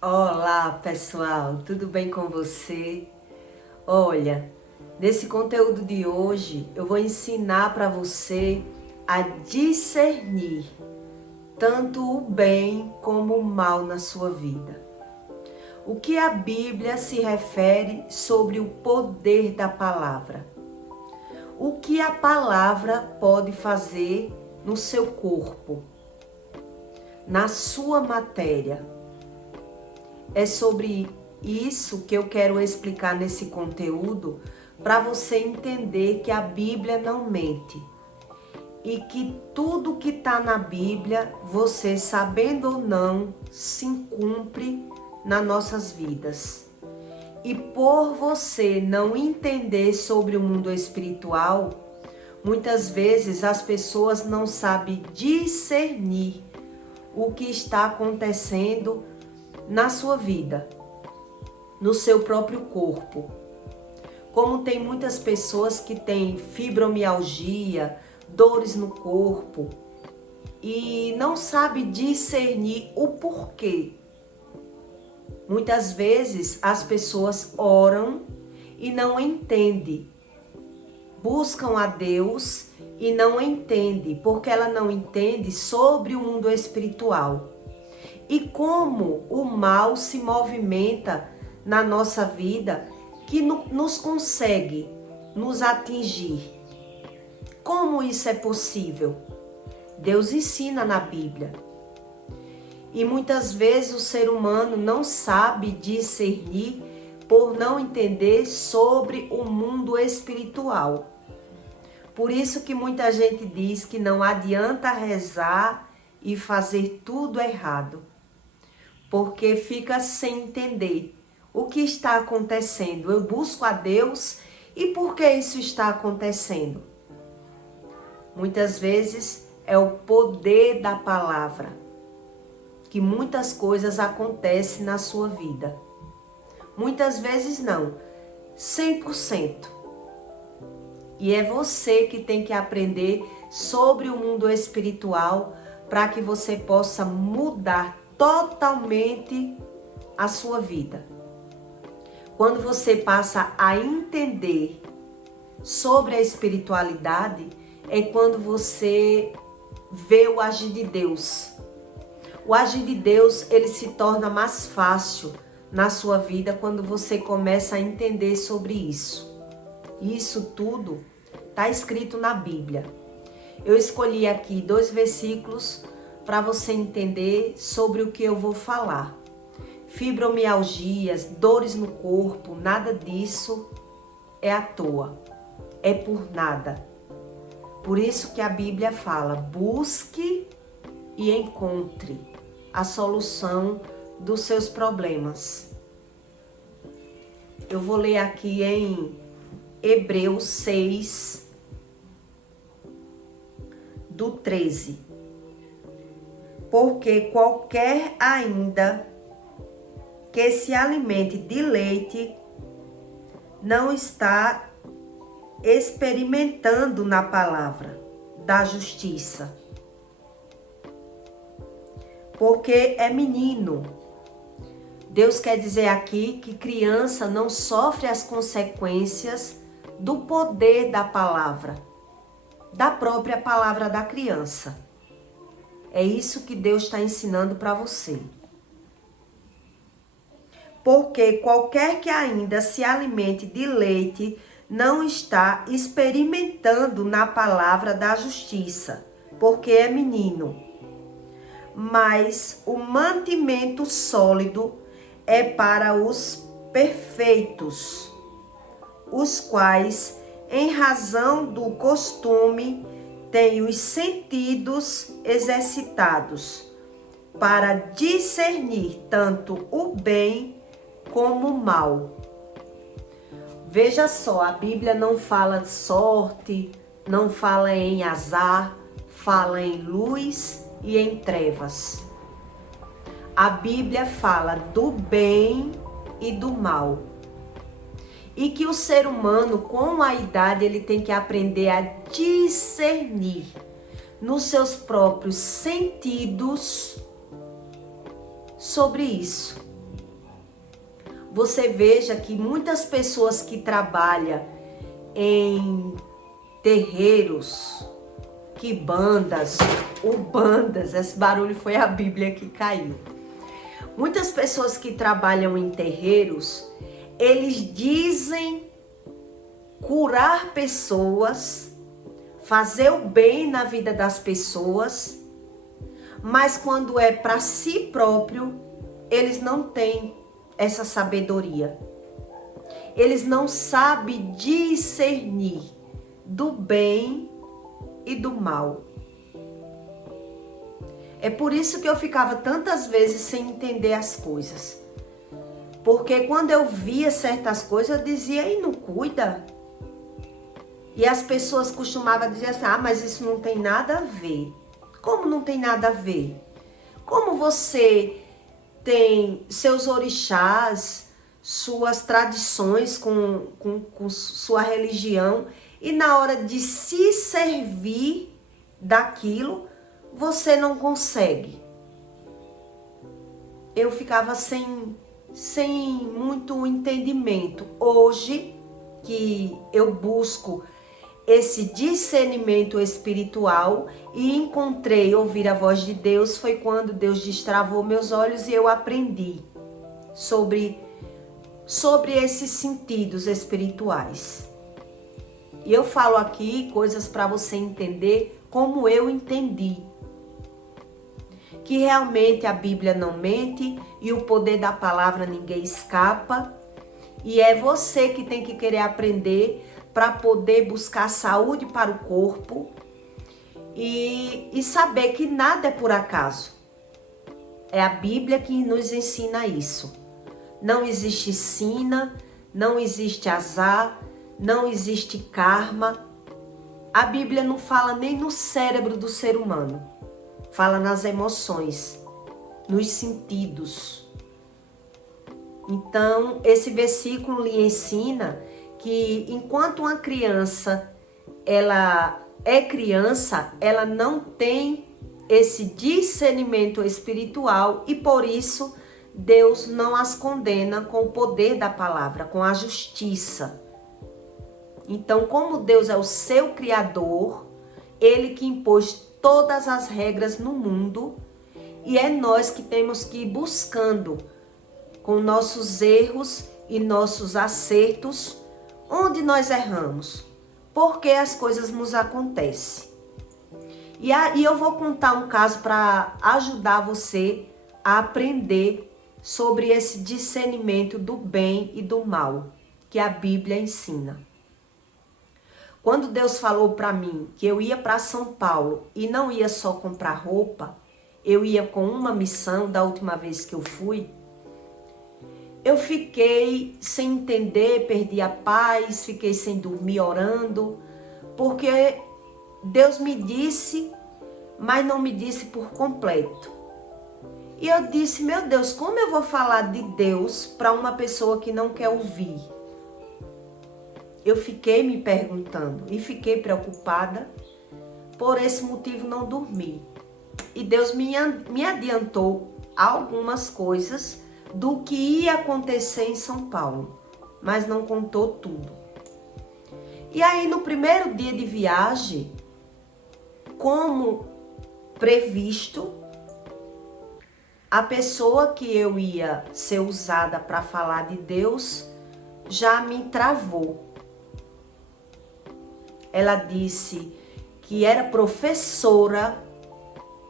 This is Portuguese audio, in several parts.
Olá, pessoal, tudo bem com você? Olha, nesse conteúdo de hoje eu vou ensinar para você a discernir tanto o bem como o mal na sua vida. O que a Bíblia se refere sobre o poder da palavra? O que a palavra pode fazer no seu corpo, na sua matéria? É sobre isso que eu quero explicar nesse conteúdo para você entender que a Bíblia não mente e que tudo que está na Bíblia, você sabendo ou não, se cumpre nas nossas vidas. E por você não entender sobre o mundo espiritual, muitas vezes as pessoas não sabem discernir o que está acontecendo na sua vida, no seu próprio corpo. Como tem muitas pessoas que têm fibromialgia, dores no corpo e não sabe discernir o porquê. Muitas vezes as pessoas oram e não entendem, buscam a Deus e não entendem, porque ela não entende sobre o mundo espiritual. E como o mal se movimenta na nossa vida que nos consegue nos atingir. Como isso é possível? Deus ensina na Bíblia. E muitas vezes o ser humano não sabe discernir por não entender sobre o mundo espiritual. Por isso que muita gente diz que não adianta rezar e fazer tudo errado, porque fica sem entender o que está acontecendo. Eu busco a Deus e por que isso está acontecendo? Muitas vezes é o poder da palavra que muitas coisas acontecem na sua vida. Muitas vezes não, 100%. E é você que tem que aprender sobre o mundo espiritual para que você possa mudar totalmente a sua vida. Quando você passa a entender sobre a espiritualidade, é quando você vê o agir de Deus. O agir de Deus, ele se torna mais fácil na sua vida quando você começa a entender sobre isso. Isso tudo está escrito na Bíblia. Eu escolhi aqui 2 versículos para você entender sobre o que eu vou falar. Fibromialgias, dores no corpo, nada disso é à toa, é por nada. Por isso que a Bíblia fala, busque e encontre a solução dos seus problemas. Eu vou ler aqui em Hebreus 6, do 13. Porque qualquer ainda que se alimente de leite não está experimentando na palavra da justiça, porque é menino. Deus quer dizer aqui que criança não sofre as consequências do poder da palavra, da própria palavra da criança. É isso que Deus está ensinando para você. Porque qualquer que ainda se alimente de leite não está experimentando na palavra da justiça, porque é menino. Mas o mantimento sólido é para os perfeitos, os quais, em razão do costume, têm os sentidos exercitados para discernir tanto o bem como o mal. Veja só, a Bíblia não fala de sorte, não fala em azar, fala em luz e em trevas. A Bíblia fala do bem e do mal. E que o ser humano, com a idade, ele tem que aprender a discernir nos seus próprios sentidos sobre isso. você veja que muitas pessoas que trabalham em terreiros, quibandas, umbandas, esse barulho foi a Bíblia que caiu. Muitas pessoas que trabalham em terreiros, eles dizem curar pessoas, fazer o bem na vida das pessoas, mas quando é para si próprio, eles não têm essa sabedoria. Eles não sabem discernir do bem e do mal. É por isso que eu ficava tantas vezes sem entender as coisas. Porque quando eu via certas coisas, eu dizia, e não cuida? E as pessoas costumavam dizer assim, mas isso não tem nada a ver. Como não tem nada a ver? Como você tem seus orixás, suas tradições com sua religião, e na hora de se servir daquilo, você não consegue. Eu ficava sem muito entendimento. Hoje que eu busco esse discernimento espiritual e encontrei ouvir a voz de Deus, foi quando Deus destravou meus olhos e eu aprendi sobre esses sentidos espirituais. E eu falo aqui coisas para você entender como eu entendi. Que realmente a Bíblia não mente e o poder da palavra ninguém escapa. E é você que tem que querer aprender para poder buscar saúde para o corpo e saber que nada é por acaso. É a Bíblia que nos ensina isso. Não existe sina, não existe azar, não existe karma. A Bíblia não fala nem no cérebro do ser humano. Fala nas emoções, nos sentidos. Então, esse versículo lhe ensina que enquanto uma criança, ela é criança, ela não tem esse discernimento espiritual e por isso Deus não as condena com o poder da palavra, com a justiça. Então, como Deus é o seu criador, Ele que impôs todas as regras no mundo e é nós que temos que ir buscando com nossos erros e nossos acertos, onde nós erramos, porque as coisas nos acontecem. E eu vou contar um caso para ajudar você a aprender sobre esse discernimento do bem e do mal que a Bíblia ensina. Quando Deus falou para mim que eu ia para São Paulo e não ia só comprar roupa, eu ia com uma missão da última vez que eu fui, eu fiquei sem entender, perdi a paz, fiquei sem dormir orando, porque Deus me disse, mas não me disse por completo. E eu disse, meu Deus, como eu vou falar de Deus para uma pessoa que não quer ouvir? Eu fiquei me perguntando e fiquei preocupada, por esse motivo não dormi. E Deus me adiantou algumas coisas do que ia acontecer em São Paulo, mas não contou tudo. E aí no primeiro dia de viagem, como previsto, a pessoa que eu ia ser usada para falar de Deus já me travou. Ela disse que era professora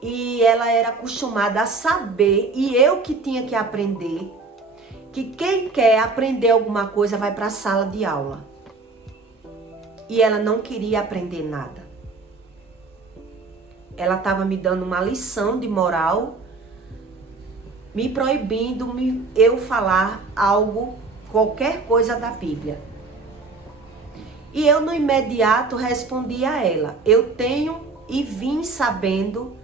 e ela era acostumada a saber, e eu que tinha que aprender, que quem quer aprender alguma coisa vai para a sala de aula. E ela não queria aprender nada. Ela estava me dando uma lição de moral, me proibindo eu falar algo, qualquer coisa da Bíblia. E eu no imediato respondi a ela, eu tenho e vim sabendo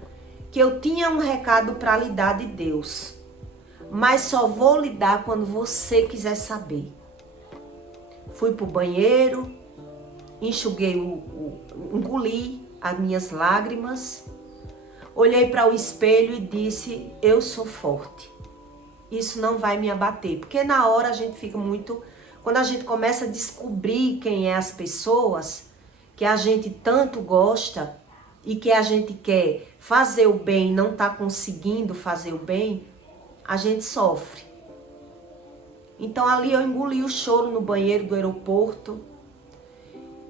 que eu tinha um recado para lhe dar de Deus, mas só vou lhe dar quando você quiser saber. Fui pro banheiro, enxuguei, engoli as minhas lágrimas, olhei para o espelho e disse, eu sou forte. isso não vai me abater. Porque na hora a gente fica muito... Quando a gente começa a descobrir quem é as pessoas que a gente tanto gosta e que a gente quer fazer o bem e não está conseguindo fazer o bem, a gente sofre. Então ali eu engoli o choro no banheiro do aeroporto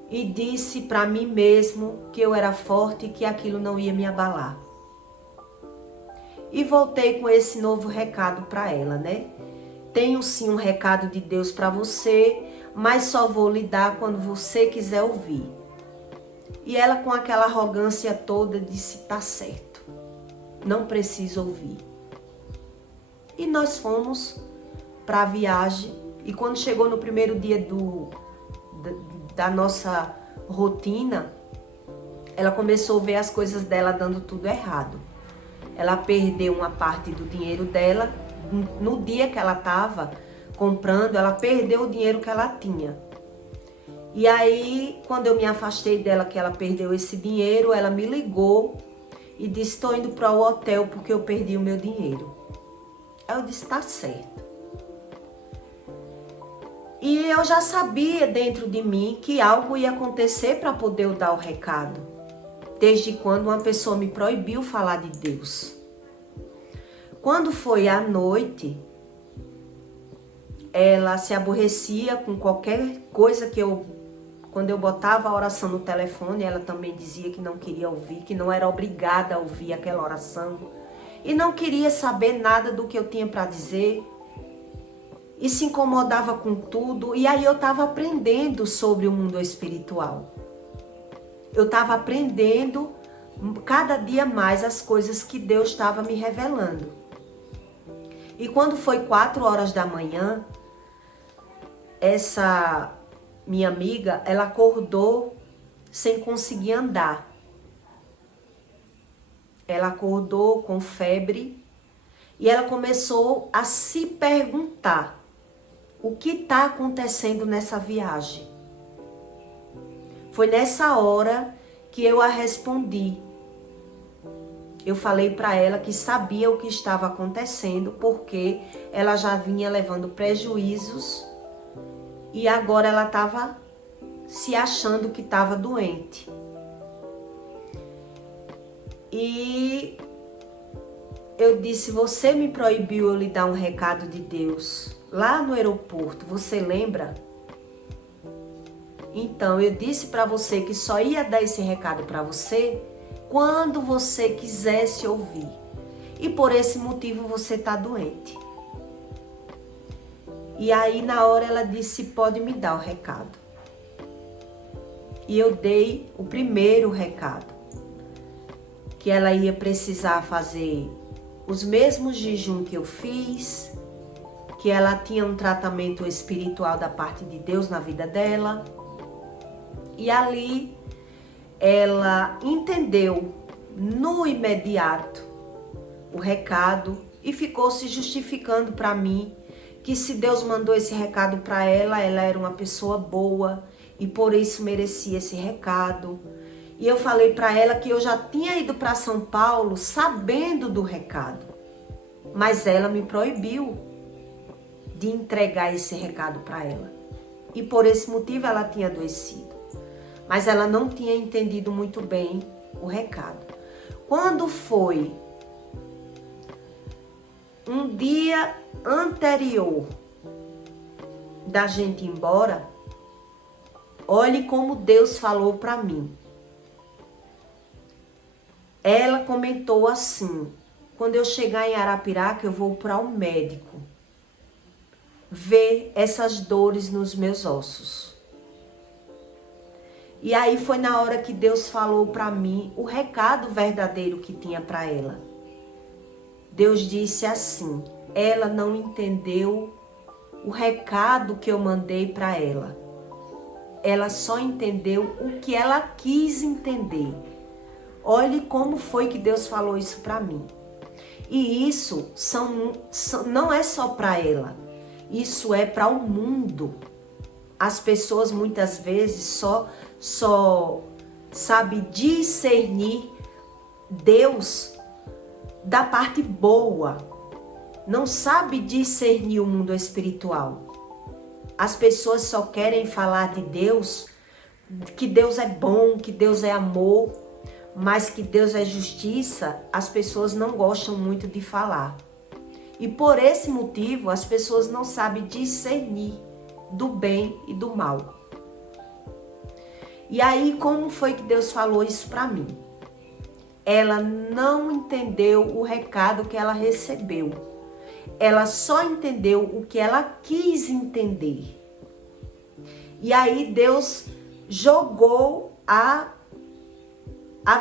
e disse para mim mesmo que eu era forte e que aquilo não ia me abalar. E voltei com esse novo recado para ela, né? Tenho sim um recado de Deus para você, mas só vou lhe dar quando você quiser ouvir. E ela, com aquela arrogância toda, disse: tá certo, não preciso ouvir. E nós fomos para a viagem, e quando chegou no primeiro dia da nossa rotina, ela começou a ver as coisas dela dando tudo errado. Ela perdeu uma parte do dinheiro dela. No dia que ela estava comprando, ela perdeu o dinheiro que ela tinha. E aí, quando eu me afastei dela, que ela perdeu esse dinheiro, ela me ligou e disse: estou indo para o hotel porque eu perdi o meu dinheiro. Aí eu disse: tá certo. E eu já sabia dentro de mim que algo ia acontecer para poder eu dar o recado. Desde quando uma pessoa me proibiu falar de Deus. Quando foi à noite, ela se aborrecia com qualquer coisa que quando eu botava a oração no telefone, ela também dizia que não queria ouvir, que não era obrigada a ouvir aquela oração. E não queria saber nada do que eu tinha para dizer. E se incomodava com tudo. E aí eu estava aprendendo sobre o mundo espiritual. Eu estava aprendendo cada dia mais as coisas que Deus estava me revelando. E quando foi 4 horas da manhã, essa minha amiga, ela acordou sem conseguir andar. Ela acordou com febre e ela começou a se perguntar: o que está acontecendo nessa viagem? Foi nessa hora que eu a respondi. Eu falei para ela que sabia o que estava acontecendo, porque ela já vinha levando prejuízos e agora ela estava se achando que estava doente. E eu disse: você me proibiu eu lhe dar um recado de Deus lá no aeroporto, você lembra? Então eu disse para você que só ia dar esse recado para você quando você quisesse ouvir. E por esse motivo você está doente. E aí na hora ela disse: pode me dar o recado. E eu dei o primeiro recado. Que ela ia precisar fazer os mesmos jejum que eu fiz. Que ela tinha um tratamento espiritual da parte de Deus na vida dela. E ali ela entendeu no imediato o recado e ficou se justificando para mim que se Deus mandou esse recado para ela, ela era uma pessoa boa e por isso merecia esse recado. E eu falei para ela que eu já tinha ido para São Paulo sabendo do recado, mas ela me proibiu de entregar esse recado para ela. E por esse motivo ela tinha adoecido. Mas ela não tinha entendido muito bem o recado. Quando foi um dia anterior da gente ir embora, olhe como Deus falou para mim. Ela comentou assim: quando eu chegar em Arapiraca, eu vou para o médico ver essas dores nos meus ossos. E aí foi na hora que Deus falou para mim o recado verdadeiro que tinha para ela. Deus disse assim: ela não entendeu o recado que eu mandei para ela. Ela só entendeu o que ela quis entender. Olhe como foi que Deus falou isso para mim. E isso não é só para ela. Isso é para o mundo. As pessoas muitas vezes só sabe discernir Deus da parte boa. não sabe discernir o mundo espiritual. As pessoas só querem falar de Deus, que Deus é bom, que Deus é amor, mas que Deus é justiça, as pessoas não gostam muito de falar. E por esse motivo, as pessoas não sabem discernir do bem e do mal. E aí, como foi que Deus falou isso para mim? Ela não entendeu o recado que ela recebeu. Ela só entendeu o que ela quis entender. E aí Deus jogou a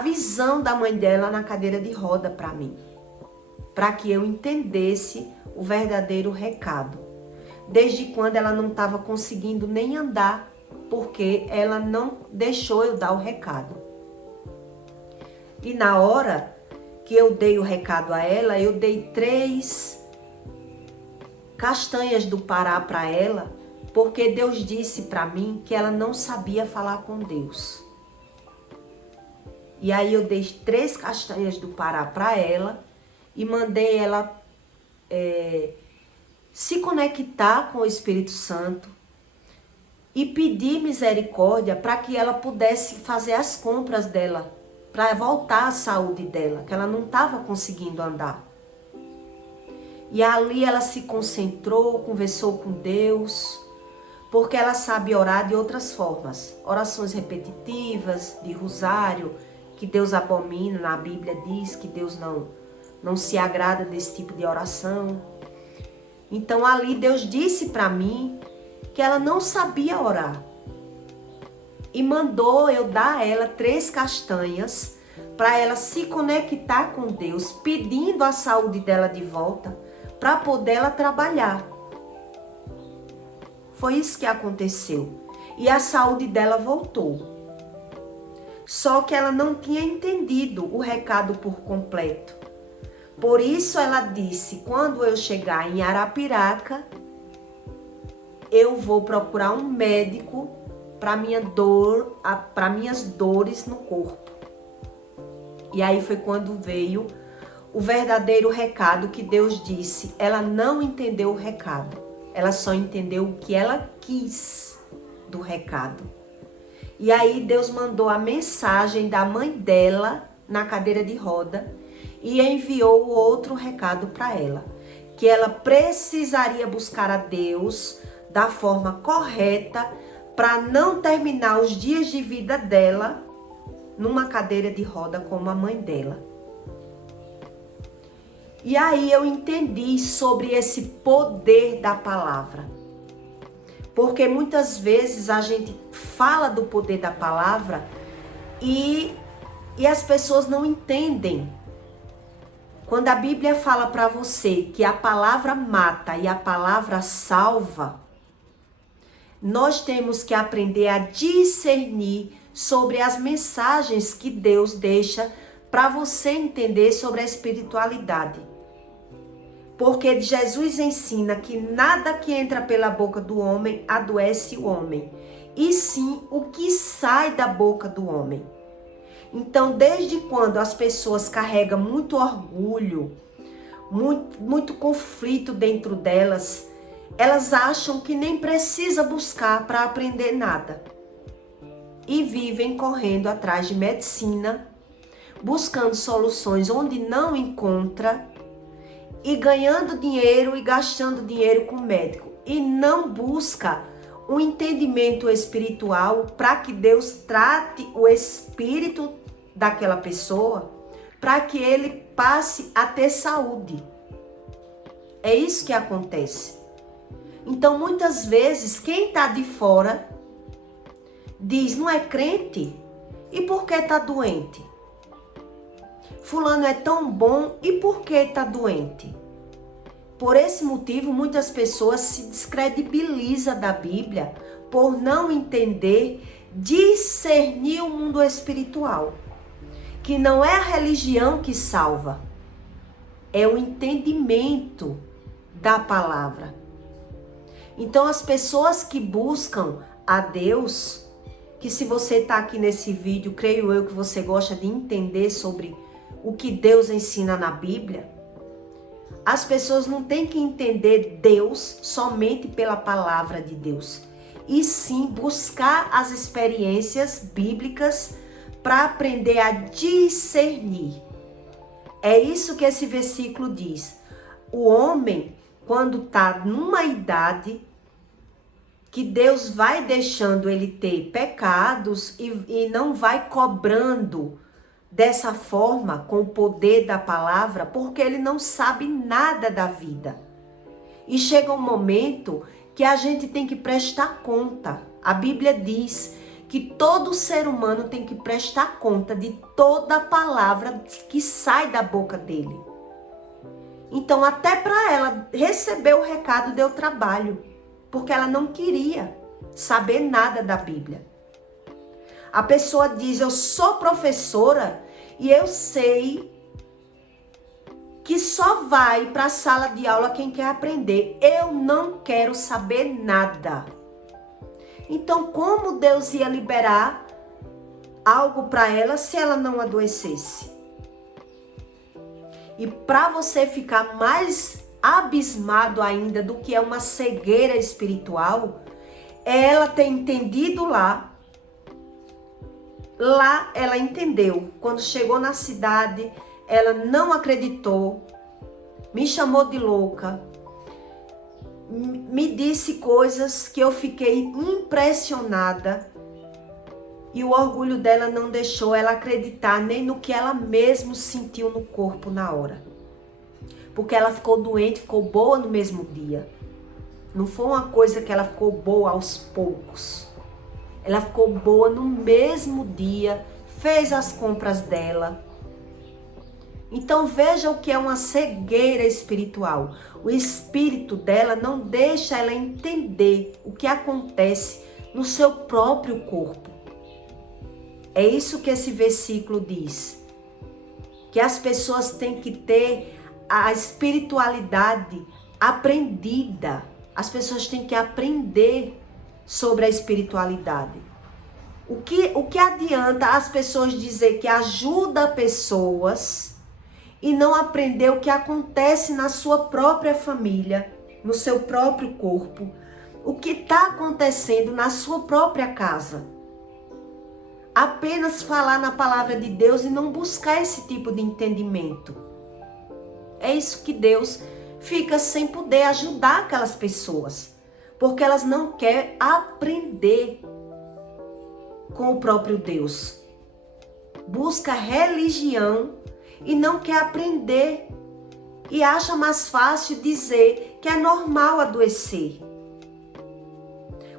visão da mãe dela na cadeira de roda para mim, para que eu entendesse o verdadeiro recado. Desde quando ela não estava conseguindo nem andar, porque ela não deixou eu dar o recado. E na hora que eu dei o recado a ela, eu dei 3 castanhas do Pará para ela, porque Deus disse para mim que ela não sabia falar com Deus. E aí eu dei 3 castanhas do Pará para ela e mandei ela se conectar com o Espírito Santo e pedir misericórdia para que ela pudesse fazer as compras dela, para voltar à saúde dela, que ela não estava conseguindo andar. E ali ela se concentrou, conversou com Deus, porque ela sabe orar de outras formas. Orações repetitivas, de rosário, que Deus abomina, na Bíblia diz que Deus não se agrada desse tipo de oração. Então ali Deus disse para mim que ela não sabia orar. E mandou eu dar a ela 3 castanhas para ela se conectar com Deus, pedindo a saúde dela de volta, para poder ela trabalhar. Foi isso que aconteceu. E a saúde dela voltou. Só que ela não tinha entendido o recado por completo. Por isso ela disse, quando eu chegar em Arapiraca, eu vou procurar um médico para minhas dores no corpo. E aí foi quando veio o verdadeiro recado que Deus disse. Ela não entendeu o recado. Ela só entendeu o que ela quis do recado. E aí Deus mandou a mensagem da mãe dela na cadeira de roda e enviou outro recado para ela. Que ela precisaria buscar a Deus da forma correta para não terminar os dias de vida dela numa cadeira de roda como a mãe dela. E aí eu entendi sobre esse poder da palavra. Porque muitas vezes a gente fala do poder da palavra e as pessoas não entendem. Quando a Bíblia fala para você que a palavra mata e a palavra salva, nós temos que aprender a discernir sobre as mensagens que Deus deixa para você entender sobre a espiritualidade. Porque Jesus ensina que nada que entra pela boca do homem adoece o homem, e sim o que sai da boca do homem. Então, desde quando as pessoas carregam muito orgulho, muito conflito dentro delas, elas acham que nem precisa buscar para aprender nada. E vivem correndo atrás de medicina, buscando soluções onde não encontra, e ganhando dinheiro e gastando dinheiro com o médico. E não busca um entendimento espiritual para que Deus trate o espírito daquela pessoa, para que ele passe a ter saúde. É isso que acontece. Então, muitas vezes, quem está de fora diz, não é crente? E por que está doente? Fulano é tão bom, e por que está doente? Por esse motivo, muitas pessoas se descredibilizam da Bíblia por não entender, discernir o mundo espiritual. Que não é a religião que salva, é o entendimento da palavra. Então, as pessoas que buscam a Deus, que se você está aqui nesse vídeo, creio eu que você gosta de entender sobre o que Deus ensina na Bíblia. As pessoas não têm que entender Deus somente pela palavra de Deus, e sim buscar as experiências bíblicas para aprender a discernir. É isso que esse versículo diz. O homem, quando está numa idade que Deus vai deixando ele ter pecados e não vai cobrando dessa forma, com o poder da palavra, porque ele não sabe nada da vida. E chega um momento que a gente tem que prestar conta. A Bíblia diz que todo ser humano tem que prestar conta de toda a palavra que sai da boca dele. Então, até para ela receber o recado deu trabalho, porque ela não queria saber nada da Bíblia. A pessoa diz, eu sou professora e eu sei que só vai para a sala de aula quem quer aprender. Eu não quero saber nada. Então, como Deus ia liberar algo para ela se ela não adoecesse? E para você ficar mais abismado ainda do que é uma cegueira espiritual, ela tem entendido lá ela entendeu. Quando chegou na cidade, ela não acreditou, me chamou de louca, me disse coisas que eu fiquei impressionada, e o orgulho dela não deixou ela acreditar nem no que ela mesma sentiu no corpo na hora. Porque ela ficou doente, ficou boa no mesmo dia. Não foi uma coisa que ela ficou boa aos poucos. Ela ficou boa no mesmo dia, fez as compras dela. Então veja o que é uma cegueira espiritual. O espírito dela não deixa ela entender o que acontece no seu próprio corpo. É isso que esse versículo diz. Que as pessoas têm que ter a espiritualidade aprendida. As pessoas têm que aprender sobre a espiritualidade. O que adianta as pessoas dizer que ajuda pessoas e não aprender o que acontece na sua própria família, no seu próprio corpo, o que está acontecendo na sua própria casa? Apenas falar na palavra de Deus e não buscar esse tipo de entendimento. É isso que Deus fica sem poder ajudar aquelas pessoas. Porque elas não querem aprender com o próprio Deus. Busca religião e não quer aprender. E acha mais fácil dizer que é normal adoecer.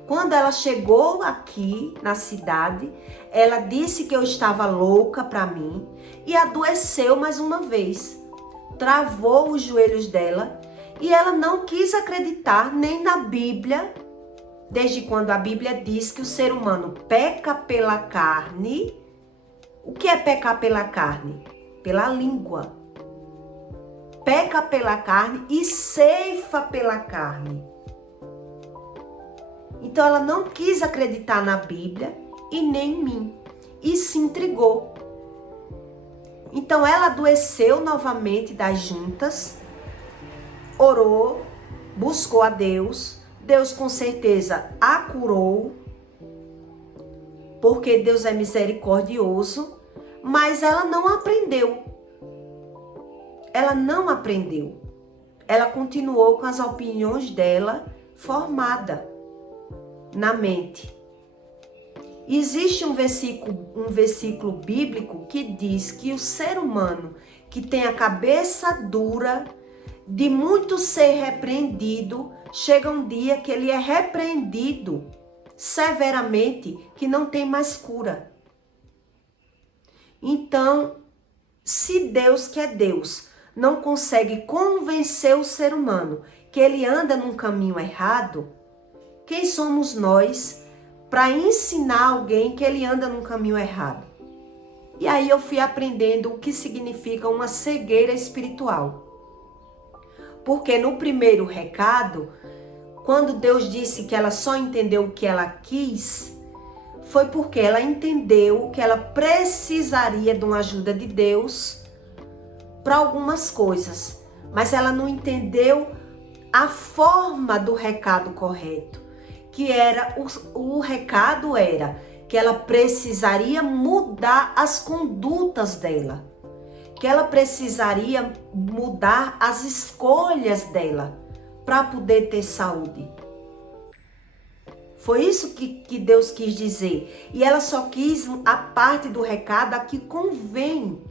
Quando ela chegou aqui na cidade, ela disse que eu estava louca para mim e adoeceu mais uma vez. Travou os joelhos dela. E ela não quis acreditar nem na Bíblia, desde quando a Bíblia diz que o ser humano peca pela carne. O que é pecar pela carne? Pela língua. Peca pela carne e ceifa pela carne. Então ela não quis acreditar na Bíblia e nem em mim. E se intrigou. Então ela adoeceu novamente das juntas. Orou, buscou a Deus, Deus com certeza a curou, porque Deus é misericordioso, mas ela não aprendeu. Ela não aprendeu. Ela continuou com as opiniões dela formada na mente. Existe um versículo bíblico que diz que o ser humano que tem a cabeça dura, de muito ser repreendido, chega um dia que ele é repreendido severamente, que não tem mais cura. Então, se Deus, que é Deus, não consegue convencer o ser humano que ele anda num caminho errado, quem somos nós para ensinar alguém que ele anda num caminho errado? E aí eu fui aprendendo o que significa uma cegueira espiritual. Porque no primeiro recado, quando Deus disse que ela só entendeu o que ela quis, foi porque ela entendeu que ela precisaria de uma ajuda de Deus para algumas coisas. mas ela não entendeu a forma do recado correto, que era o recado era que ela precisaria mudar as condutas dela, que ela precisaria mudar as escolhas dela para poder ter saúde. Foi isso que Deus quis dizer. E ela só quis a parte do recado a que convém.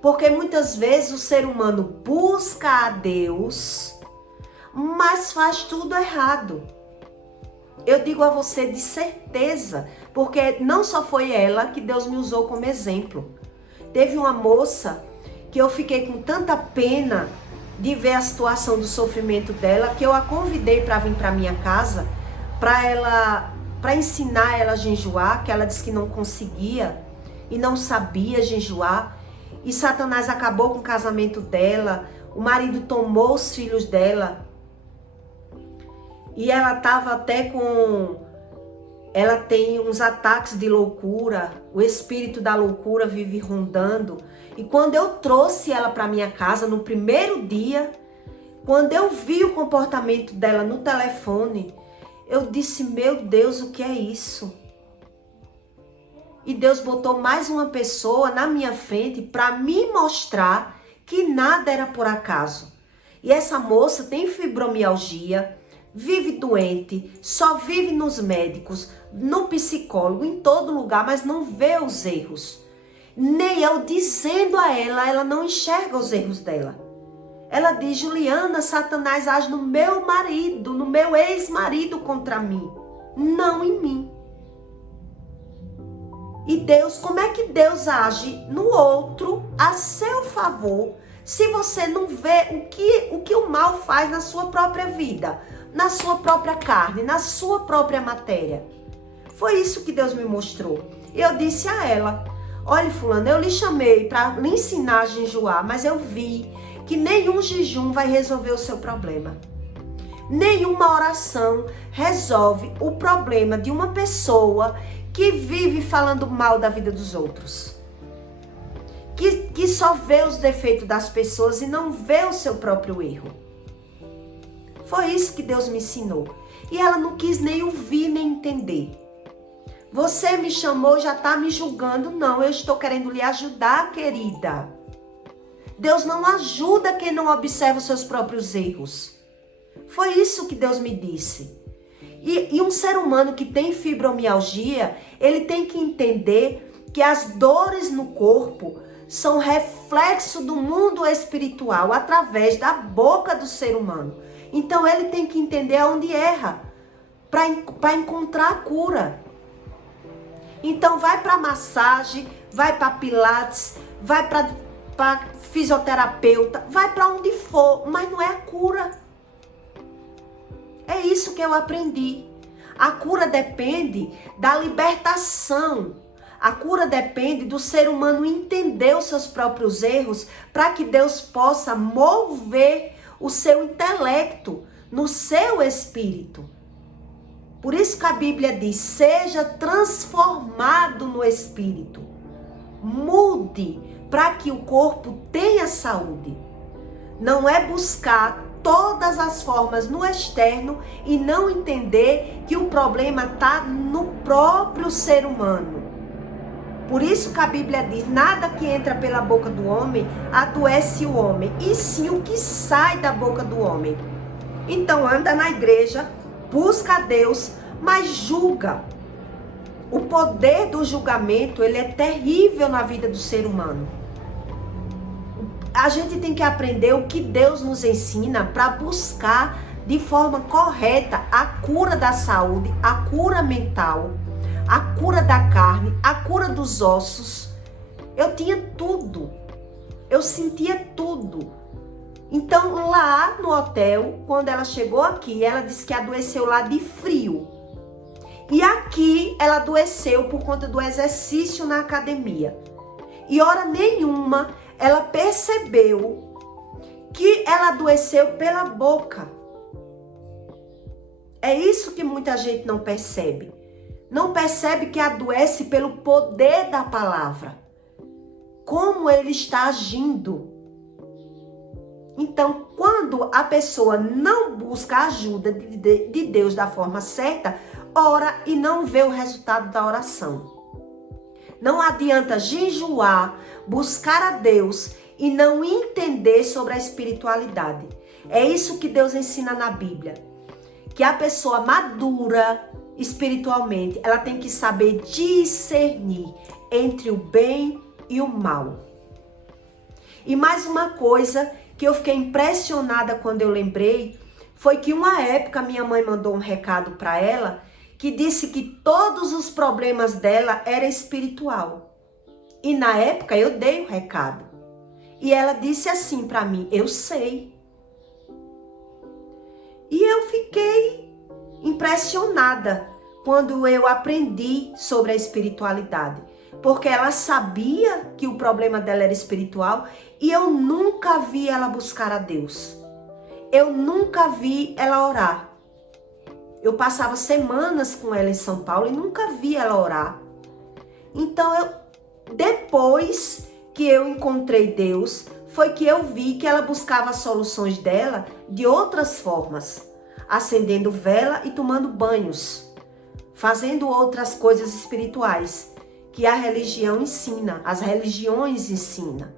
Porque muitas vezes o ser humano busca a Deus, mas faz tudo errado. Eu digo a você de certeza, porque não só foi ela que Deus me usou como exemplo. Teve uma moça que eu fiquei com tanta pena de ver a situação do sofrimento dela, que eu a convidei para vir para minha casa, para ensinar ela a jejuar, que ela disse que não conseguia e não sabia jejuar. E Satanás acabou com o casamento dela, o marido tomou os filhos dela. E ela estava até com... Ela tem uns ataques de loucura, o espírito da loucura vive rondando. E quando eu trouxe ela para minha casa, no primeiro dia, quando eu vi o comportamento dela no telefone, eu disse, meu Deus, o que é isso? E Deus botou mais uma pessoa na minha frente para me mostrar que nada era por acaso. E essa moça tem fibromialgia, vive doente, só vive nos médicos, no psicólogo, em todo lugar, mas não vê os erros. Nem eu dizendo a ela não enxerga os erros dela. Ela diz, Juliana, Satanás age no meu marido, no meu ex-marido contra mim, não em mim. E Deus, como é que Deus age no outro a seu favor, se você não vê o que o mal faz na sua própria vida, na sua própria carne, na sua própria matéria? Foi isso que Deus me mostrou. E eu disse a ela, olha fulana, eu lhe chamei para lhe ensinar a jejuar, mas eu vi que nenhum jejum vai resolver o seu problema. Nenhuma oração resolve o problema de uma pessoa que vive falando mal da vida dos outros. Que só vê os defeitos das pessoas e não vê o seu próprio erro. Foi isso que Deus me ensinou. E ela não quis nem ouvir, nem entender. Você me chamou, já está me julgando. Não, eu estou querendo lhe ajudar, querida. Deus não ajuda quem não observa os seus próprios erros. Foi isso que Deus me disse. E um ser humano que tem fibromialgia, ele tem que entender que as dores no corpo são reflexo do mundo espiritual através da boca do ser humano. Então ele tem que entender aonde erra para encontrar a cura. Então vai para massagem, vai para pilates, vai para fisioterapeuta, vai para onde for, mas não é a cura. É isso que eu aprendi. A cura depende da libertação. A cura depende do ser humano entender os seus próprios erros para que Deus possa mover o seu intelecto no seu espírito. Por isso que a Bíblia diz, seja transformado no espírito. Mude para que o corpo tenha saúde. Não é buscar todas as formas no externo e não entender que o problema está no próprio ser humano. Por isso que a Bíblia diz, nada que entra pela boca do homem adoece o homem, e sim o que sai da boca do homem. Então anda na igreja, busca a Deus, mas julga. O poder do julgamento, ele é terrível na vida do ser humano. A gente tem que aprender o que Deus nos ensina para buscar de forma correta a cura da saúde, a cura mental, a cura da carne, a cura dos ossos. Eu tinha tudo. Eu sentia tudo. Então lá no hotel, quando ela chegou aqui, ela disse que adoeceu lá de frio. E aqui ela adoeceu por conta do exercício na academia. E hora nenhuma ela percebeu que ela adoeceu pela boca. É isso que muita gente não percebe. Não percebe que adoece pelo poder da palavra. Como ele está agindo. Então, quando a pessoa não busca a ajuda de Deus da forma certa, ora e não vê o resultado da oração. Não adianta jejuar, buscar a Deus e não entender sobre a espiritualidade. É isso que Deus ensina na Bíblia. Que a pessoa madura espiritualmente, ela tem que saber discernir entre o bem e o mal. E mais uma coisa que eu fiquei impressionada quando eu lembrei, foi que uma época minha mãe mandou um recado para ela, que disse que todos os problemas dela eram espiritual. E na época eu dei o recado. E ela disse assim para mim, eu sei. E eu fiquei impressionada quando eu aprendi sobre a espiritualidade. Porque ela sabia que o problema dela era espiritual e eu nunca vi ela buscar a Deus. Eu nunca vi ela orar. Eu passava semanas com ela em São Paulo e nunca vi ela orar. Então, depois que eu encontrei Deus, foi que eu vi que ela buscava as soluções dela de outras formas. Acendendo vela e tomando banhos. Fazendo outras coisas espirituais que a religião ensina, as religiões ensinam.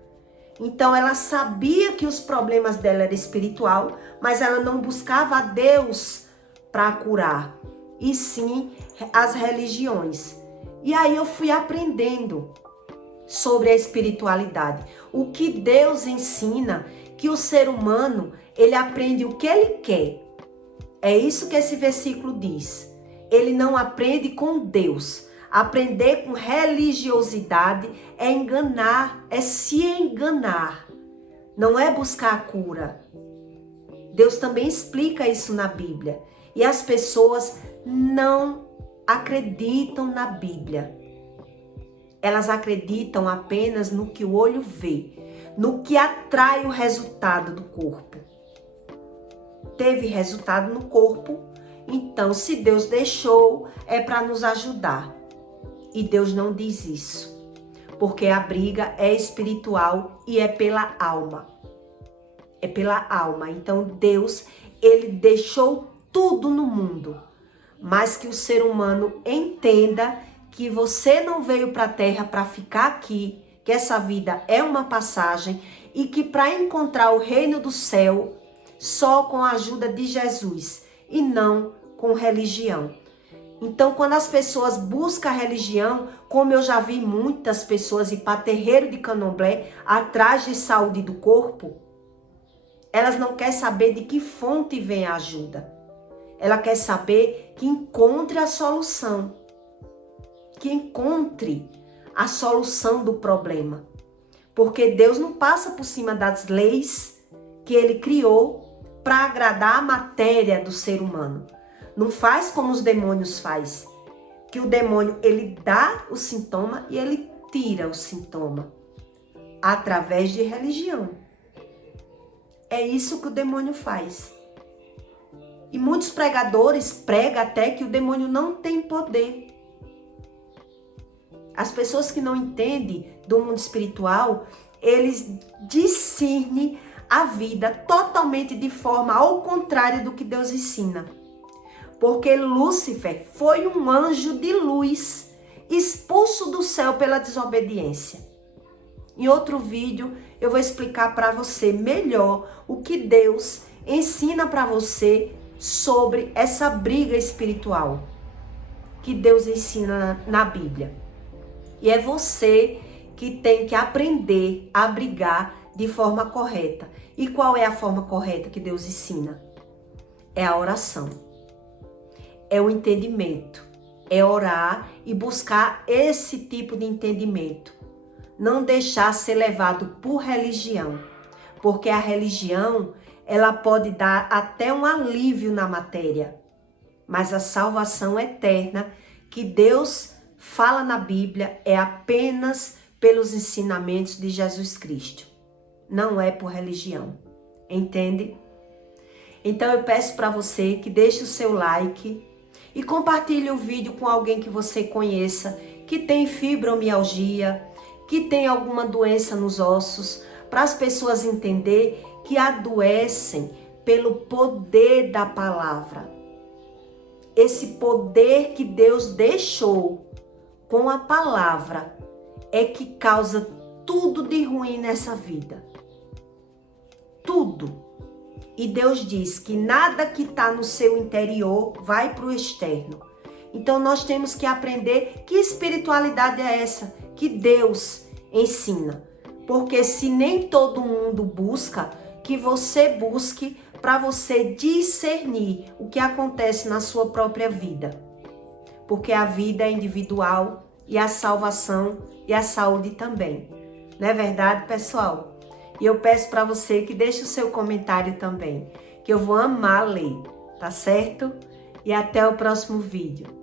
Então ela sabia que os problemas dela eram espiritual, mas ela não buscava a Deus para curar, e sim as religiões. E aí eu fui aprendendo sobre a espiritualidade. O que Deus ensina, que o ser humano, ele aprende o que ele quer. É isso que esse versículo diz. Ele não aprende com Deus. Aprender com religiosidade é enganar, é se enganar. Não é buscar a cura. Deus também explica isso na Bíblia. E as pessoas não acreditam na Bíblia. Elas acreditam apenas no que o olho vê, no que atrai o resultado do corpo. Teve resultado no corpo, então se Deus deixou, é para nos ajudar. E Deus não diz isso, porque a briga é espiritual e é pela alma. É pela alma. Então Deus, ele deixou tudo no mundo, mas que o ser humano entenda que você não veio para a terra para ficar aqui, que essa vida é uma passagem e que para encontrar o reino do céu, só com a ajuda de Jesus e não com religião. Então, quando as pessoas buscam a religião, como eu já vi muitas pessoas ir para terreiro de candomblé atrás de saúde do corpo, elas não querem saber de que fonte vem a ajuda. Ela quer saber que encontre a solução. Que encontre a solução do problema. Porque Deus não passa por cima das leis que Ele criou para agradar a matéria do ser humano. Não faz como os demônios fazem. Que o demônio, ele dá o sintoma e ele tira o sintoma. Através de religião. É isso que o demônio faz. E muitos pregadores pregam até que o demônio não tem poder. As pessoas que não entendem do mundo espiritual, eles discernem a vida totalmente de forma ao contrário do que Deus ensina. Porque Lúcifer foi um anjo de luz, expulso do céu pela desobediência. Em outro vídeo, eu vou explicar para você melhor o que Deus ensina para você sobre essa briga espiritual que Deus ensina na Bíblia. E é você que tem que aprender a brigar de forma correta. E qual é a forma correta que Deus ensina? É a oração. É o entendimento. É orar e buscar esse tipo de entendimento. Não deixar ser levado por religião. Porque a religião, ela pode dar até um alívio na matéria. Mas a salvação eterna que Deus fala na Bíblia é apenas pelos ensinamentos de Jesus Cristo. Não é por religião. Entende? Então eu peço para você que deixe o seu like e compartilhe o vídeo com alguém que você conheça, que tem fibromialgia, que tem alguma doença nos ossos, para as pessoas entenderem que adoecem pelo poder da palavra. Esse poder que Deus deixou com a palavra é que causa tudo de ruim nessa vida. Tudo. E Deus diz que nada que está no seu interior vai para o externo. Então nós temos que aprender que espiritualidade é essa que Deus ensina. Porque se nem todo mundo busca, que você busque para você discernir o que acontece na sua própria vida. Porque a vida é individual e a salvação e a saúde também. Não é verdade, pessoal? E eu peço para você que deixe o seu comentário também, que eu vou amar ler, tá certo? E até o próximo vídeo.